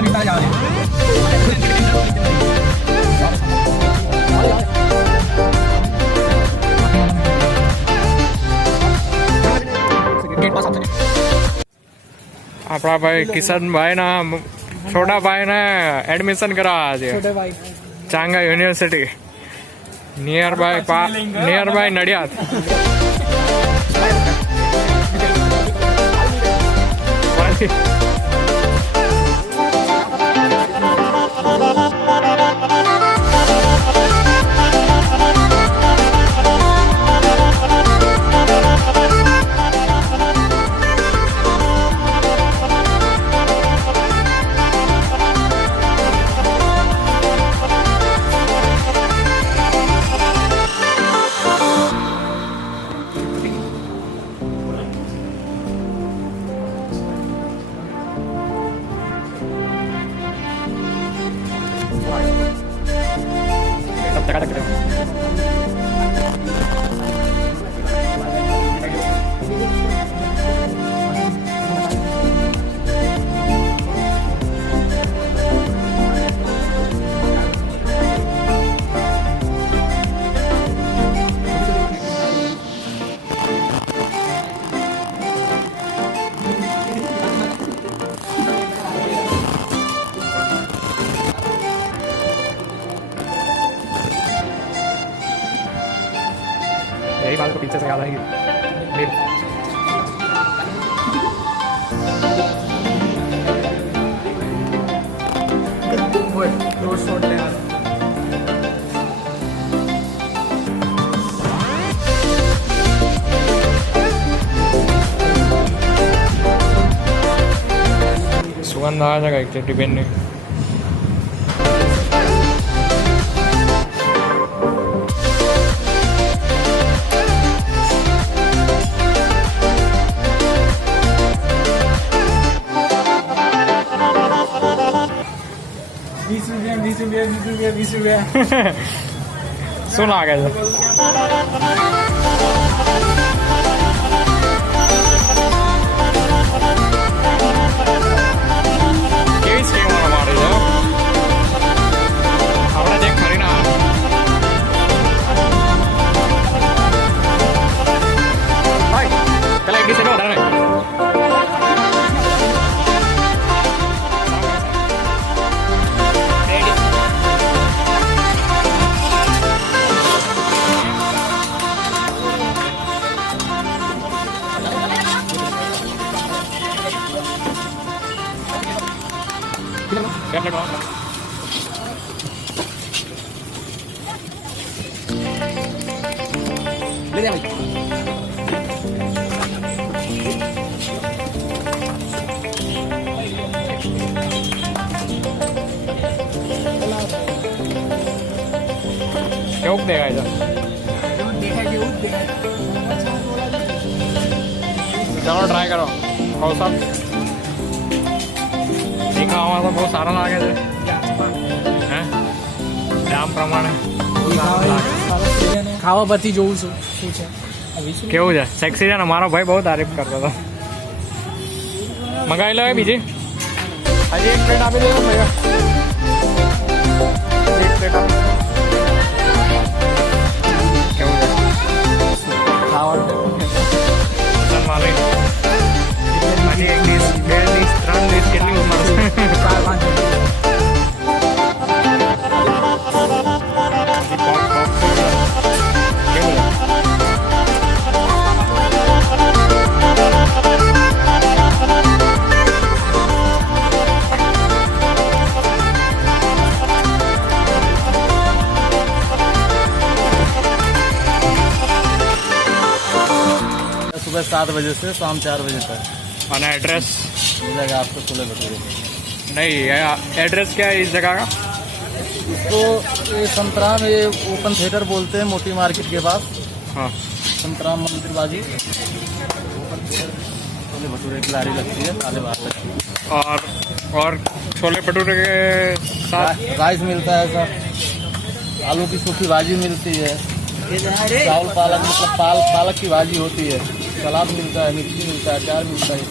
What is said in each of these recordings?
આપણા ભાઈ કિશનભાઈ ના છોટા ભાઈ ને એડમિશન કરાવવા છે Changa university near by Nadiad. यही बात को पीछे से याद आएगी सुगंध आ जाएगा एक टिफिन में. શું લાગે છે? કેવી સ્કીમ મારી છે આપણે જે ખરીને પેલા એક ડીશ વધારે નહીં. ले जा भाई. કેવું દેખાય છે? ચાલો ટ્રાય કરો. ખાવ દેખાવામાં તો બહુ સારા લાગે છે હે દામ પ્રમાણે ખાવા પછી જોઉં છું શું છે કેવું છે. સેક્સી છે ને. મારો ભાઈ બહુ તારીફ કરતો હતો. મંગાવી લો બીજી. હજી એક પ્લેટ આપી દેજો ભાઈ. એક પ્લેટ આપી. કેવું છે ખાવાનું મારી એક ડીશ, બે ડીશ, ત્રણ ડીશ કેટલી ઉંમર છે? 4-5. सुबह 7 बजे से शाम 4 बजे तक. और एड्रेस मिलेगा आपको छोले भटूरे. नहीं, एड्रेस क्या है इस जगह का? इसको ये संतराम, ये ओपन थिएटर बोलते हैं, मोटी मार्केट के पास. हाँ, संतराम मंदिर बाजी ओपन थिएटर. छोले भटूरे की लारी लगती है ताले बाहर तक. और छोले भटूरे के साथ राइस मिलता है सर. आलू की सूखी भाजी मिलती है. चावल पालक मतलब पालक की भाजी होती है. सलाद मिलता है, मिर्ची मिलता है, अचार मिलता है.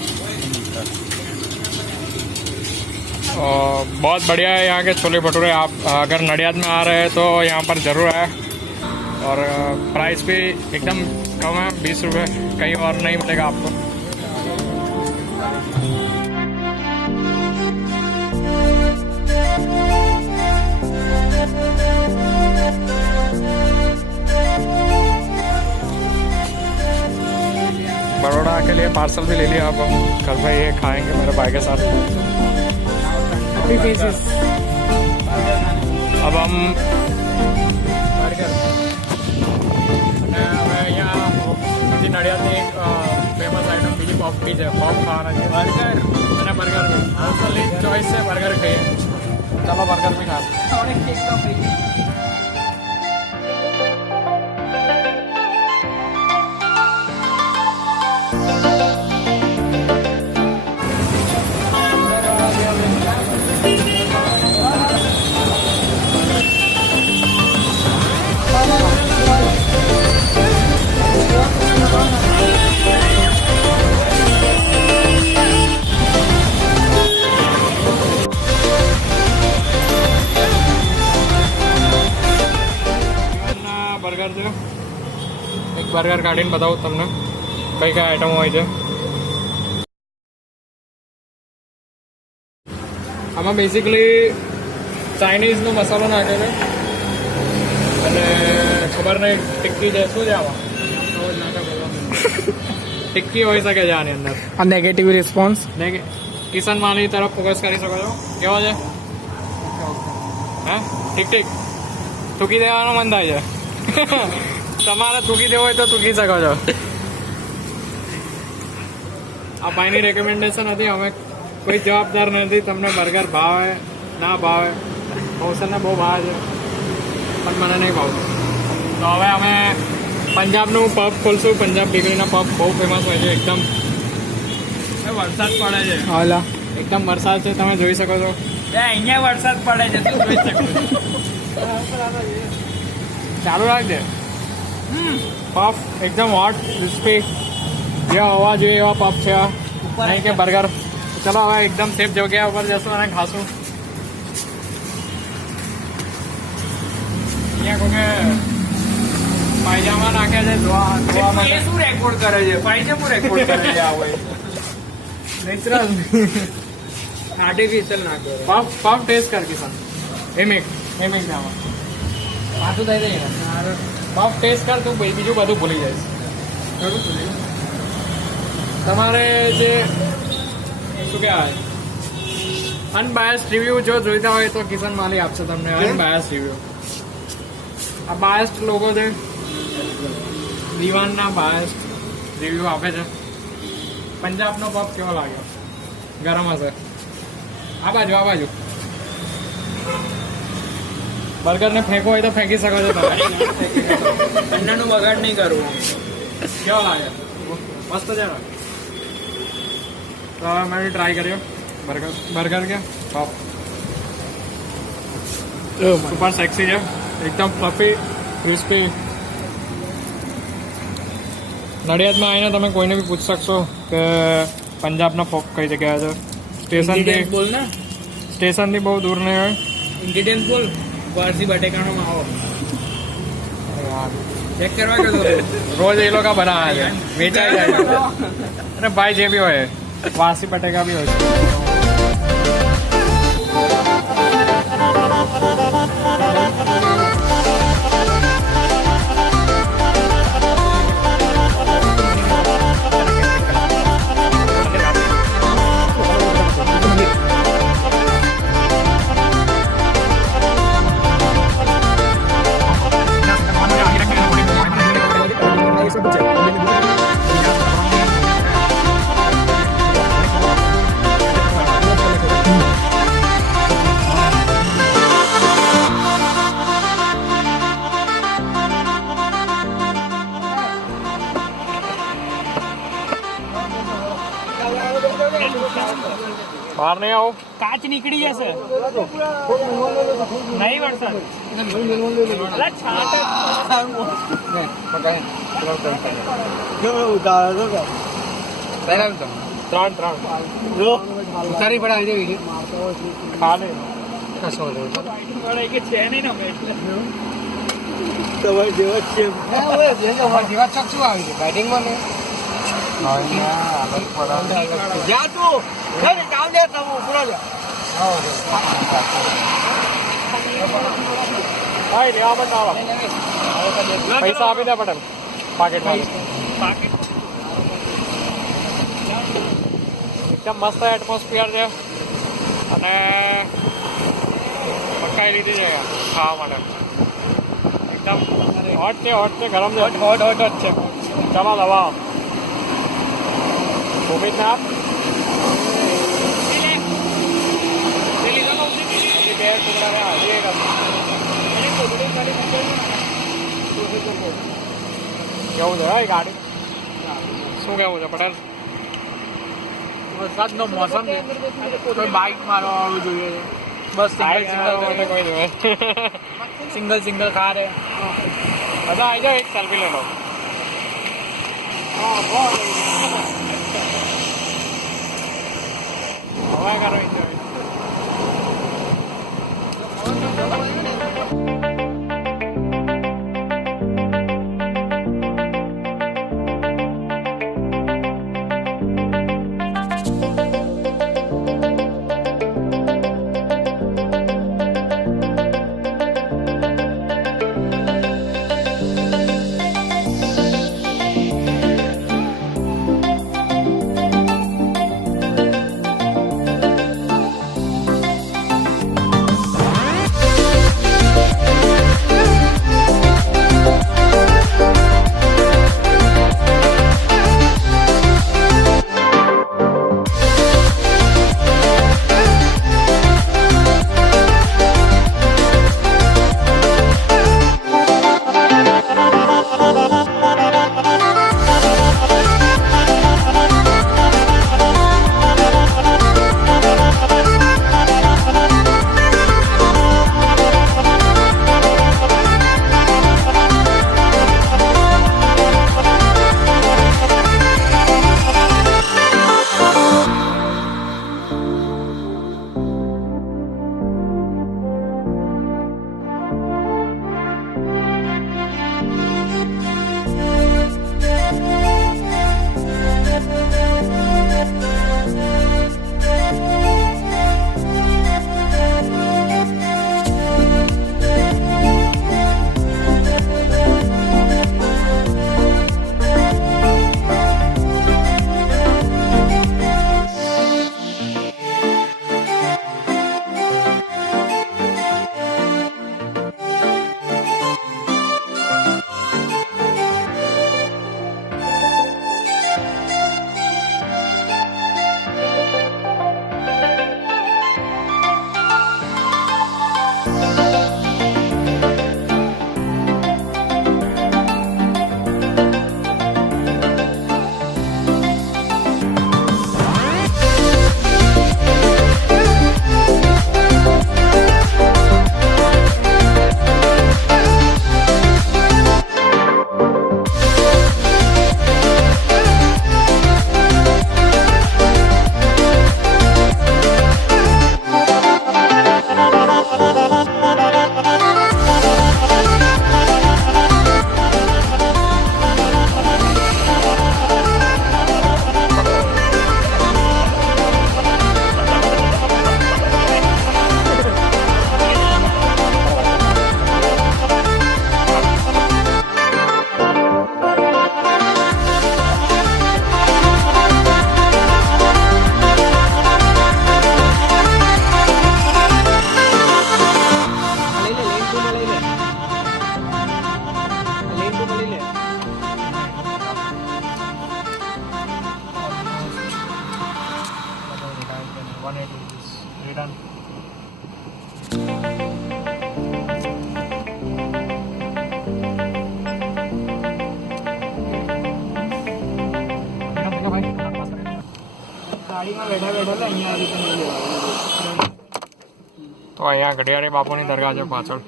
और बहुत बढ़िया है यहाँ के छोले भटूरे। आप अगर नडियाद में आ रहे हैं तो यहाँ पर ज़रूर आए। और प्राइस भी एकदम कम है, 20 रुपये, कहीं और नहीं मिलेगा आपको। बड़ोड़ा के लिए पार्सल भी ले लिया। अब हम कल भाई ये खाएंगे मेरे भाई के साथ। अब हम यहाँ नडियाद में एक फेमस आइटम बीजी पॉप पीज है, पॉप खाना चाहिए। बर्गर मैंने बर्गर में पर्सनली चॉइस से बर्गर खाइए। चलो बर्गर भी खा। બર્ગર છે, એક બર્ગર કાઢીને બતાવું તમને કઈ કઈ આઈટમ હોય છે આમાં। બેઝિકલી ચાઇનીઝનો મસાલો નાખે છે અને ખબર નહીં ટિક્કી છે શું છે આમાં, ટિક્કી હોઈ શકે છે આની અંદર। આ નેગેટિવ રિસ્પોન્સ કિશન માની તરફ ફોકસ કરી શકો છો, કેવો છે? હે ઠીક ઠીક, થૂકી દેવાનું મન થાય છે। તમારે થૂકી દેવો હોય તો થૂકી શકો છો। આ ભાઈની રેકમેન્ડેશન હતી, અમે કોઈ જવાબદાર નથી તમને બર્ગર ભાવે ના ભાવે। કૌશલને બહુ ભાવે છે પણ મને નહીં ભાવતું। તો હવે અમે પંજાબનું પબ ખોલશું। પંજાબ બેકરીના પબ બહુ ફેમસ હોય છે એકદમ। વરસાદ પડે છે, હાલા એકદમ વરસાદ છે, તમે જોઈ શકો છો। અહીંયા વરસાદ પડે છે, તું જોઈ શકો ચાલુ રાખજે। પફ એકદમ હોટ ક્રિસ્પી, જે હોવા જોઈએ એવા પફ છે, નહીં કે બર્ગર। ચલો હવે એકદમ સેફ જગ્યા ઉપર જશું અને ખાશું। અહીંયા કોકે પાયજામા નાખ્યા છે ધોવા માટે। શું રેકોર્ડ કરે છે? પાયજામો રેકોર્ડ કરે છે આ હોય નેચરલ આર્ટિફિશિયલ નાખ્યો। પફ ટેસ્ટ કર કિશન, એમિક આમાં પાછું થઈ જાય ને। પફ ટેસ્ટ કર, તું બીજું બધું ભૂલી જઈશ। તમારે જે શું કહેવાય અનબાયસ્ડ રિવ્યૂ જો જોઈતા હોય તો કિશન માલી આપશે તમને અનબાયસ્ડ રિવ્યૂ। આ બાયસ્ડ લોકો છે, દિવાનના બાયસ્ડ રિવ્યૂ આપે છે। પંજાબનો પફ કેવો લાગ્યો? ગરમ હશે। આ બાજુ બર્ગરને ફેંકવો હોય તો ફેંકી શકો છો તમે। અન્નનું બગાડ નહીં કરવું। કેવો લાગે? મસ્ત છે ને? તો હવે મેં ટ્રાય કર્યો બર્ગર કે પફ સુપર સેક્સી છે, એકદમ ફ્લફી ક્રિસ્પી। નડિયાદમાં આવીને તમે કોઈને બી પૂછી શકશો કે પંજાબનો પફ કઈ જગ્યાએ છે। સ્ટેશનથી બહુ દૂર નહીં હોય। ઇન્ગ્રીડિયન્ટ બોલ। વારસી બટેકાનો માવો ચેક કરવા ગયો રોજ એ લોકો બનાવે છે, વેચાઈ જાય છે। અને ભાઈ જે બી હોય વાસી બટેકા બી હોય છે। બહાર નહીં આવો, કાચ નીકળી જશે નહીં વરસાદ ત્રણ ઉતારી પડાવી દેવી ખા લે કશો લે કે છે નહીં ને અમે એટલે તમારી જેવા જ છે જેવા ચક શું આવી છે બેટિંગમાં ને જા તું કામ દે તમે ઉપડો જા ભાઈ લેવા બંધ પૈસા આપી દે પટેલ પાકેટ એકદમ મસ્ત એટમોસ્ફિયર છે અને મકાઈ લીધી છે ખાવા માટે એકદમ હોટ છે ગરમ છે હોટ જ છે ચાલો દવા ભૂમિત ના આપ બે ટુકડા રહ્યા હજી એક કેવું છે ભાઈ ગાડી શું કેવું છે પટેલ વરસાદનો મોસમ છે કોઈ બાઇક મારવા વાળું જોઈએ બસ સિંગલ કાર હે બધા આવી જાઓ એક સેલ્ફી લે લો હવે કરો એન્જોય return. તો અહીંયા ઘડિયાળી બાપુની દરગાહ છે પાછળ,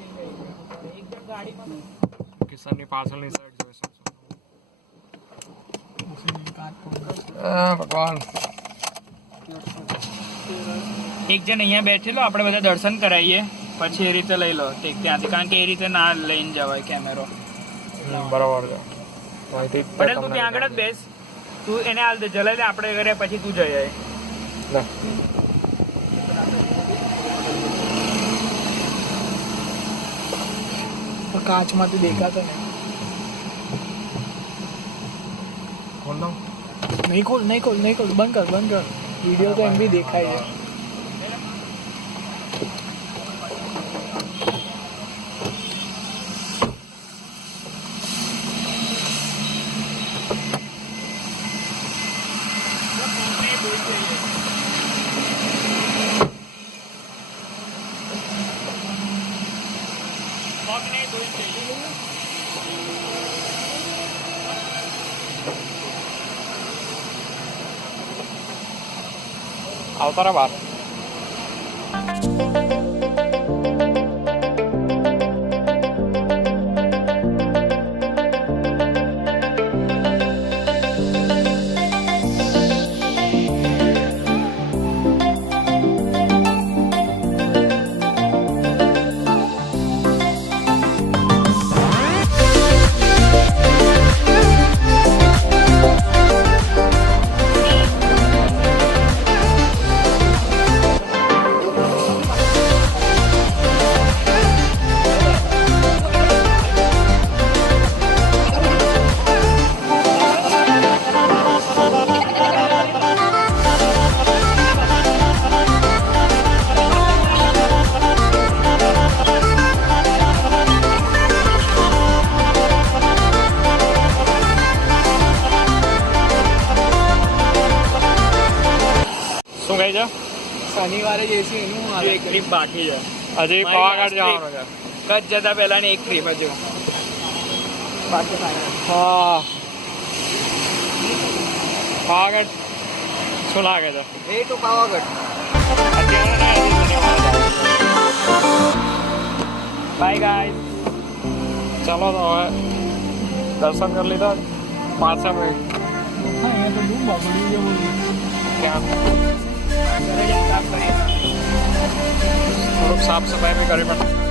કિશનની પાછળની સાઈડ જોઈ શકશો. ભગવાન એક જણ અહીંયા બેઠેલો, આપણે બધા દર્શન કરાવીએ પછી એ રીતે લઈ લો ત્યાંથી, કારણ કે એ રીતે ના લઈને જવાય કેમેરો. બરાબર છે. પટેલ તું ત્યાં આગળ જ બેસ, તું એને હાલ દે જલાઈ લે, આપણે ઘરે પછી તું જઈ આય. કાચમાંથી દેખાતો ને નહીં ખોલ બંધ કર વિડીયો તો એમ બી દેખાય છે. આવતા રહે બહાર. શું કહે છે? શનિવારે જઈશું એનું એક ટ્રીપ બાકી છે. હજી પાવાગઢ જવાનું છે. કચ્છ જતા પહેલાની એક ટ્રીપ હજુ બાકી. હા, પાવાગઢ શું લાગે છે? એ તો પાવાગઢ બાય ગાઈસ. ચાલો તો હવે દર્શન કરી લીધા, પાછા ભાઈ ત્યાં થોડુંક સાફ સફાઈ બી કરવી પડે.